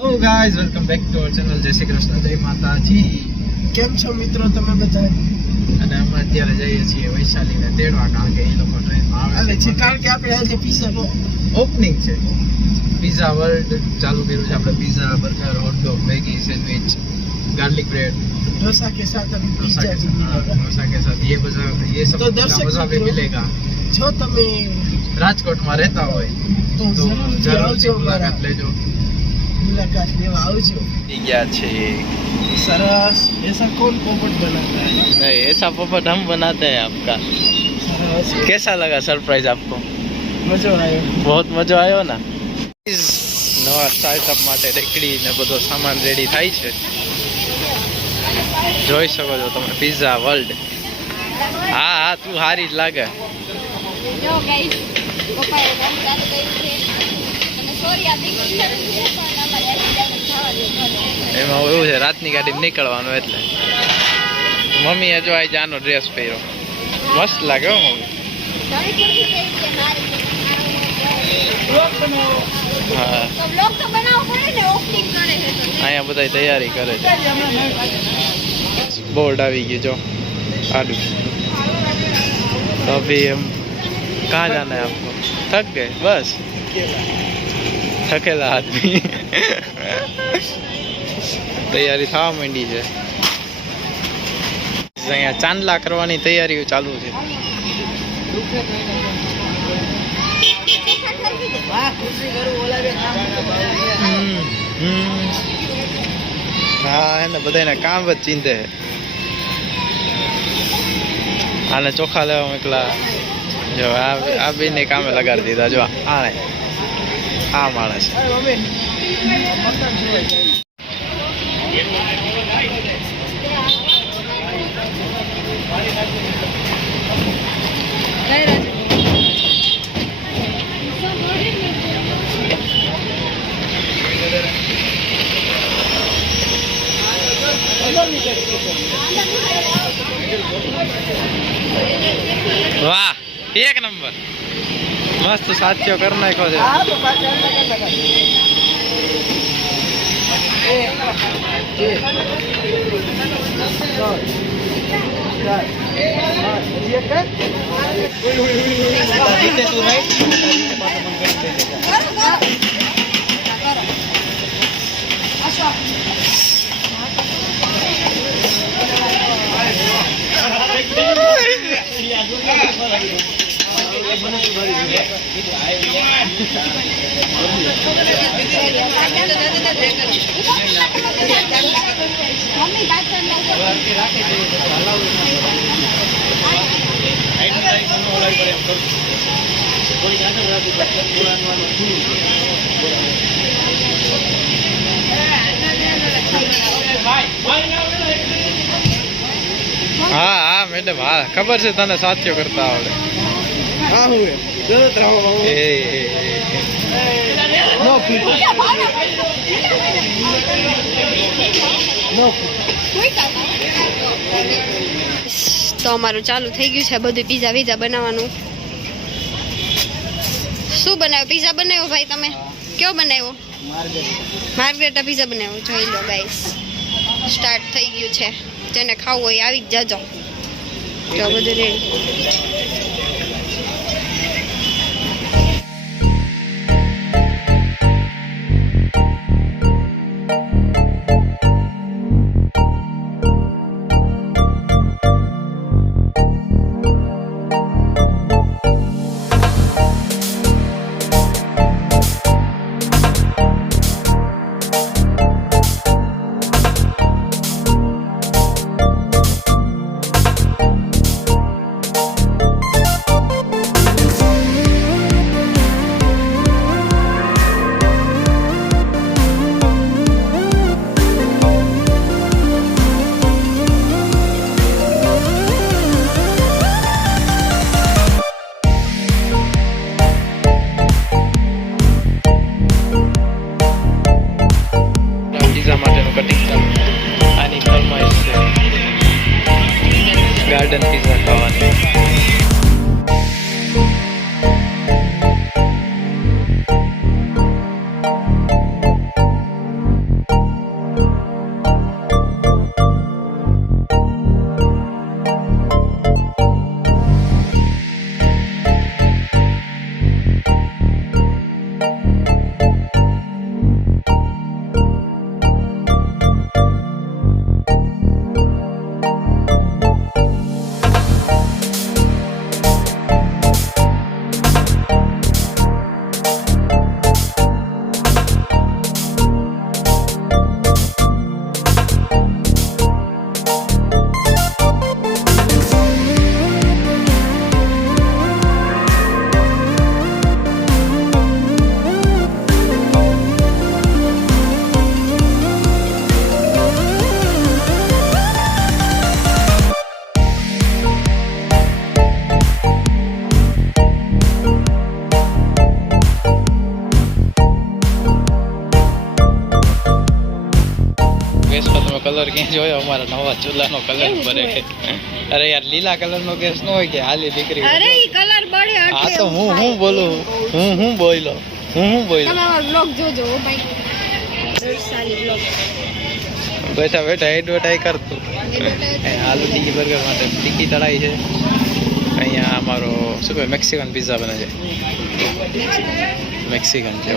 Hello guys, welcome back to our channel. જય શ્રી કૃષ્ણ, જય માતાજી. કેમ છો મિત્રો તમે બધા? અને અમે અત્યારે જઈએ છીએ વૈશાલીને તેડવા, કારણ કે એ લોકો ટ્રેનમાં આવે છે. કારણ કે આપણે આજે પિઝા ઓપનિંગ છે. પિઝા વર્લ્ડ ચાલુ કર્યું છે. આપણે pizza, burger, hot dog, Maggi, sandwich, garlic bread, dosa के साथ अभी डोसा पिज्जा के भी साथ, मिलेगा। डोसा के साथ ये सब तो दर्शक मजा भी मित्रों, मिलेगा. जो તમે રાજકોટમાં રહેતા હોય તો તો જરૂરથી આવજો, જરૂરથી મારા મુલાકાત લેજો. मुलाकात लेवा आवજો. ગયા છે. सरस ऐसा कौन पोपट बनाता है? नहीं, ऐसा पोपट हम बनाते हैं आपका. सरस कैसा लगा सरप्राइज आपको? मजा आयो. बहुत મજો આવ્યો ને. નવા સ્ટાર્ટઅપ માટે રેકડી ને બધો સામાન રેડી થાય છે. જોઈ શકો છો તમે પિઝા વર્લ્ડ. હા હા, તું હારી જ લાગે. જો ગાઈસ પપ્પાએ કામ ચાલુ કર્યું છે અને સોરી આ દીકરી છે પણ અમારે એક્સિડન્ટ થવા દે. એમાં એવું છે, રાતની ગાડીમાં નીકળવાનું એટલે. મમ્મીએ જો આ જાનો ડ્રેસ પહેર્યો, મસ્ત લાગે હો મમ્મી. ઘણી ખુશી થઈ છે મારી. હા, તો બ્લોગ તો બનાવવો પડે ને, ઓપનિંગ કરે છે તો. અહીંયા બધા તૈયારી કરે છે. બોર્ડ આવી ગયું જો આડું. તો અભી हम कहाँ जाना है आपको? थक गए बस? थकेला आदमी. તૈયારી થવા માંડી છે. અહીંયા ચાંદલા કરવાની તૈયારીઓ ચાલુ છે. હા, એને બધાને કામ જ ચીંધે. આને ચોખા લેવા મોકલા. જો આ બેને કામે લગાડી દીધા. જો આને આ માણસ. વાહ, એક નંબર. મસ્ત સાચો કરી નાખ્યો છે. હા તો પાછા લગા. મમ્મી પાછળ હા હા મેડમ, હા ખબર છે તને સાચો કરતા આવડે. હા હું દરદ રહો. નો ફીટ નો. તો અમારું ચાલુ થઈ ગયું છે બધું પિઝા વિઝા બનાવવાનું. શું બનાવ્યું? પિઝા બનાવ્યો ભાઈ તમે? કયો બનાવ્યો? માર્ગરેટા પિઝા બનાવ્યો. જોઈ લો ગાઈસ, સ્ટાર્ટ થઈ ગયું છે. જેને ખાવું હોય આવી જ જાજો. જો બધું રેડી. માટેનું કટિંગ ચાલુ. આની ફરમાઈશ છે ગાર્ડન પિઝા ખાવાની. કલર ક્યાં જોયો અમારા નવા ચૂલાનો કલર ભરે અરે યાર લીલા કલરનો ગેસ ન હોય કે હાલી દીકરી અરે ઈ કલર બળે આ એટલે તો હું બોલું હું બોલ્યો તમે અમારો બ્લોગ જોજો ઓ ભાઈ દર્શાલી બ્લોગ બેઠા બેઠા એડવર્ટાઈઝ કરતું આલુ ટીકી બર્ગર માટે ટીકી તળાઈ છે અહીંયા અમારો શું કહેવાય મેક્સિકન પિઝા બને છે મેક્સિકન છે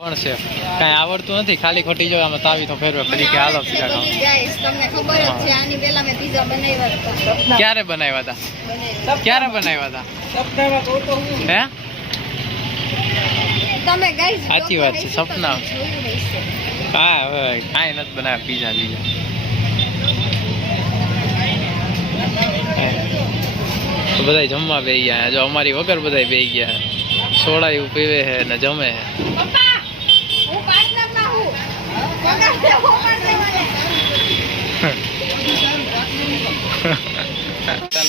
કોણ છે કાંઈ આવડતું નથી ખાલી ખોટી જો આમાં તાવી તો ફેરવે ફરી કે હાલો પિઝા ખાવા ગાઈસ તમને ખબર જ છે આની પહેલા મેં પિઝા બનાવ્યા હતા ક્યારે બનાવ્યા હતા હે તમે ગાઈસ સાચી વાત છે સપના હા હવે કાંઈ નથી બનાવ્યા પિઝા તો બધા જમવા બેસી ગયા જો અમારી વગર બધા બેસી ગયા સોડા પીવે છે ને જમે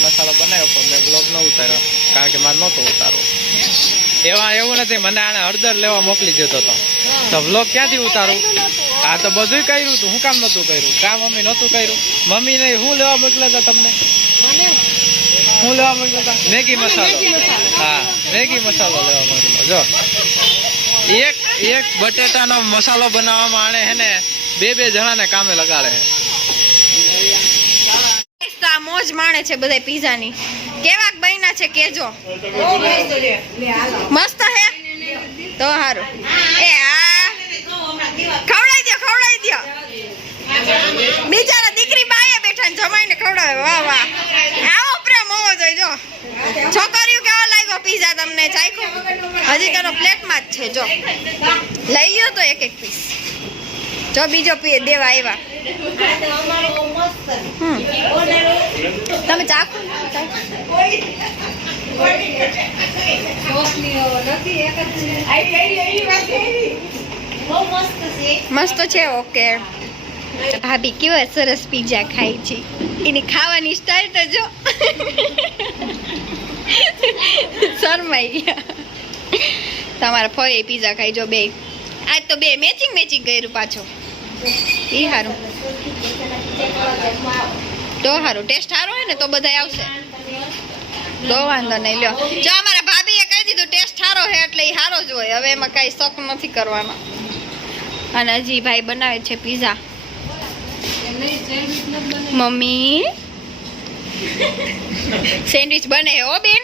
મસાલો બનાવ્યો પણ મેં બ્લોગ ન ઉતાર્યો કારણ કે મારે નહોતો ઉતારવો એવું નથી મને આને હળદર લેવા મોકલી દેતો હતો તો બ્લોગ ક્યાંથી ઉતારું આ તો બધું કર્યું હતું હું કામ નહોતું કર્યું કામ મમ્મી નહોતું કર્યું મમ્મી ને હું લેવા મોકલ્યા હતા તમને હું લેવા મોકલ્યા હતા મેગી મસાલો હા મેગી મસાલો લેવા મોકલ્યો જો એક બટેટાનો મસાલો બનાવવામાં આણે હે ને બે જણાને કામે લગાડે છે મોજ માણે છે બધા પિઝાની કેવાક બન્યા છે કેજો મસ્ત હે તો હારું એ આ ખવડાવી દો બિચારા દીકરી બાએ બેઠા ને જમાઈને ખવડાવે વાહ વાહ આવો પ્રેમ હોવો જોઈએ જો છોકરીઓ કેવો લાગ્યો પિઝા તમને ચાખ્યો હજી તેનો પ્લેટમાં જ છે જો લઈ લ્યો તો એક પીસ જો બીજો દેવા આવ્યા તમે ચાખો મસ્ત છે ઓકે ભાભી કેવા સરસ પિઝા ખાય છે એની ખાવાની સ્ટાઈલ તો જો શરમાઈ ગયા તમારા ફોઈ પિઝા ખાઈ જો બે આજ તો બે મેચિંગ કર્યું પાછો ઈ હારું તો હારું ટેસ્ટ સારો હોય ને તો બધા આવશે તો વાંધો નહીં લ્યો જો અમારા ભાભીએ કહી દીધું ટેસ્ટ સારો છે એટલે ઈ સારો જ હોય હવે એમાં કાંઈ શક નથી કરવાનો અને હજી ભાઈ બનાવે છે પિઝા મમ્મી સેન્ડવિચ બને હો બેન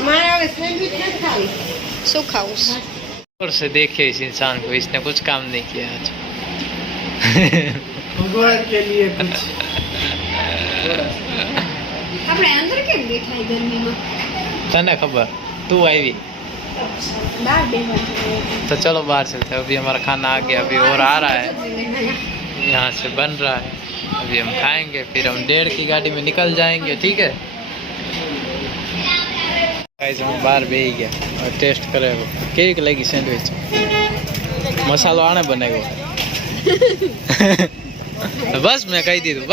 મારે હવે સેન્ડવિચ નથી ખાવી શું ખાવું और से देखे इस इंसान को इसने कुछ काम नहीं किया आज भगवान के लिए कुछ આપણે અંદર કેમ બેઠા ગરમીમાં तने खबर तू आई બહાર બેઠા तो चलो बाहर चलते हैं अभी हमारा खाना आ गया अभी और आ रहा है यहाँ से बन रहा है अभी हम खाएंगे फिर हम 1:30 की गाड़ी में निकल जाएंगे ठीक है गाइस हम बाहर बेही गया और टेस्ट करे केवी लगी सैंडविच मसालो आने बनायो बस मैं कही दीधું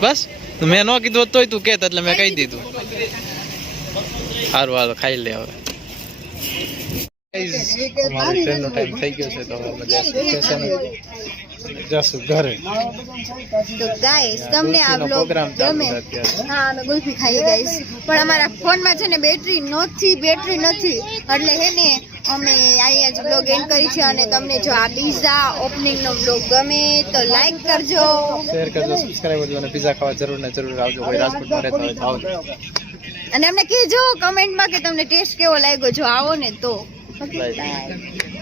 बस मैं नो कीधું તોય તું કહેત એટલે મેં કહી દીધું સારું હાલો ખાઈ લે હવે અમારી ટ્રેનનો ટાઈમ થઈ ગયો છે તો હવે જશું ઘરે તો ગાઈસ તમને આ બ્લોગ ગમે હા અમે ગુલ્ફી ખાઈ ગાઈસ પણ અમારા ફોનમાં છે ને બેટરી નથી એટલે હે ને અમે અહીંયા જ બ્લોગ એન્ડ કરી છે અને તમને જો આ પિઝા ઓપનિંગનો બ્લોગ ગમે તો લાઈક કરજો શેર કરજો સબસ્ક્રાઇબ કરજો અને પિઝા ખાવા જરૂર આવજો કોઈ રાજકોટમાં રહેતા હોય તો આવજો અને અમને કહેજો કમેન્ટમાં કે તમને ટેસ્ટ કેવો લાગ્યો જો આવો ને તો Bye.